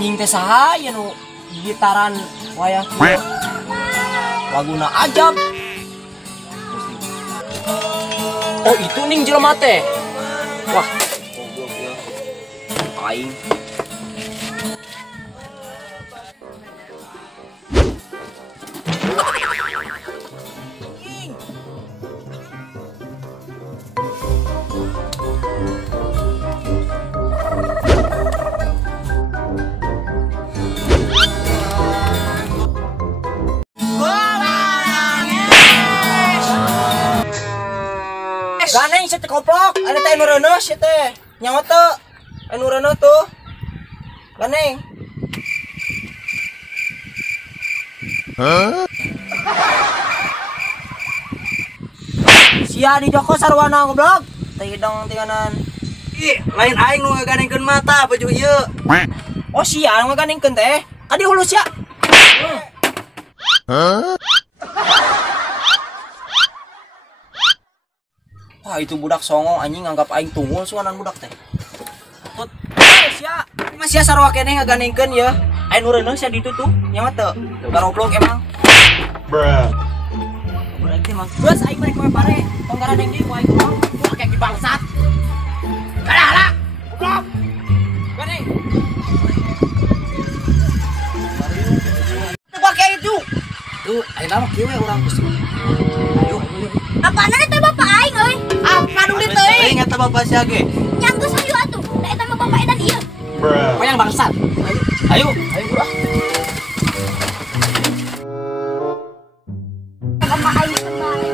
anjing teh saha ya nu gitaran wayang kieu. Laguna ajab. Oh itu ning jelema teh. Wah, goblok ya. Aing. Ganeng si koplok, ada teh anu reuneus si teh. Nyawa teu anu reuneus tuh. Ganeng. Hah? Sia di joko sarwana goblok. Teh hidung tinganan. Ih, lain aing nu ngaganengkeun mata baju ieu. Oh sia nu ngaganengkeun teh. Kadi hulu sia. Hah? Wah itu budak songong anjing nganggap aing tungul suanan budak teh. Tut, sia, masih sarua keneh ngaganengkeun ya. Aing nu reuneus sia ditu tuh, nyawa teu. Garoblok emang. Bruh. Berarti emang geus aing mereka we pare. Tong garaneng deui ku aing mah. Wah kayak bangsat. Kalah. Goblok. Ganeng. Teu kayak itu. Tuh, ayeuna mah kieu we urang geus. Ayo. Apaan teh bapak aing euy? Apa nu dieu teh? Ingat bapak sia ge. Yang geus hayu atuh. Da eta mah bapak edan ieu. Yang bangsat. Ayo budak. Bapak aing kembali.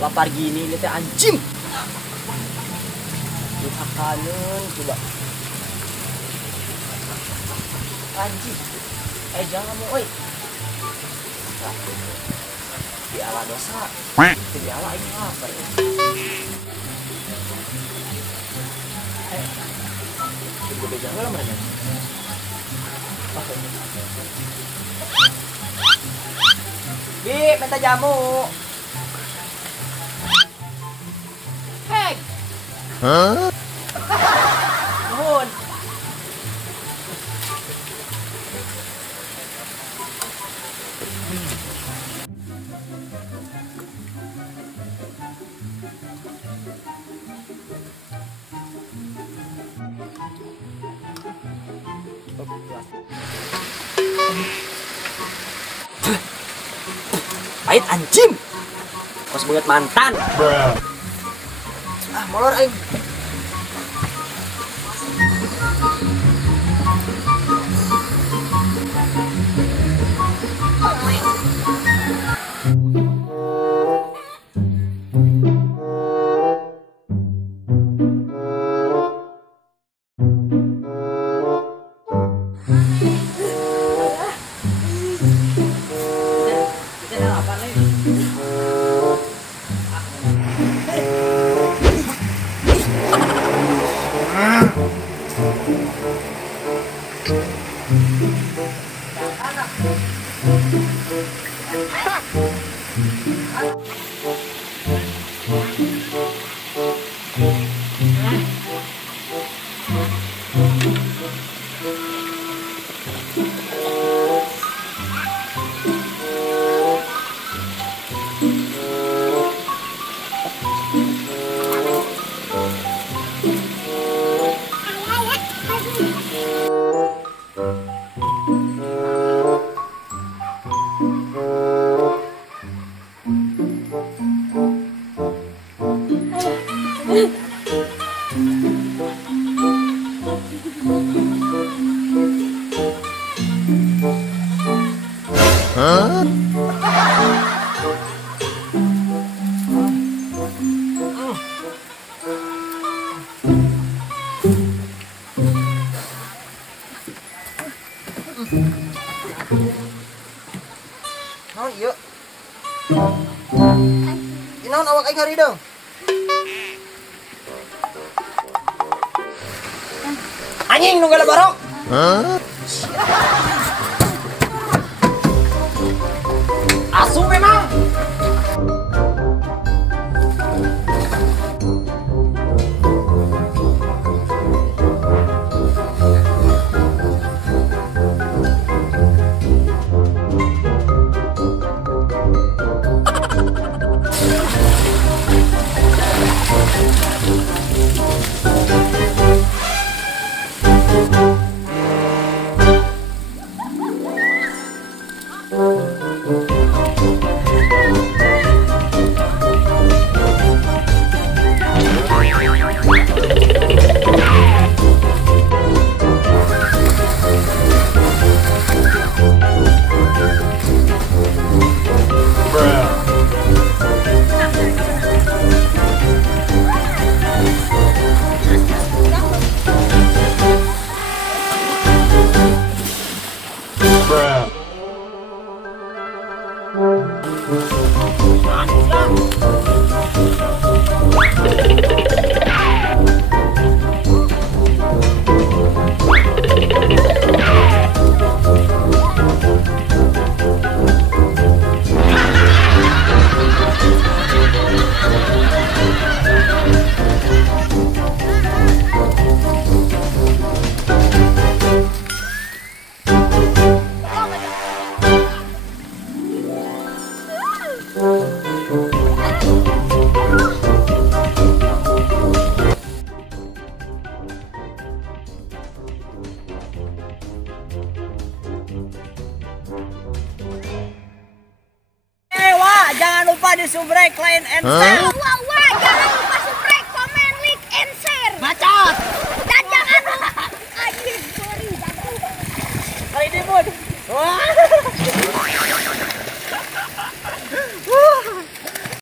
lapar gini ini teh anjing. Dihakaneun coba. Anjing. Jangan mau euy. Biala dosa. Biala ini apa ya? Gede jangan lah mereka. Bi, minta jamu. Hei. Hah? Nuhun. Pahit anjing. Kos banget mantan. Molor aing. Naon ieu? Naon awak aing harideung? Anjing nu gala barok. Asu memang. Jangan lupa di subrek, like, and share.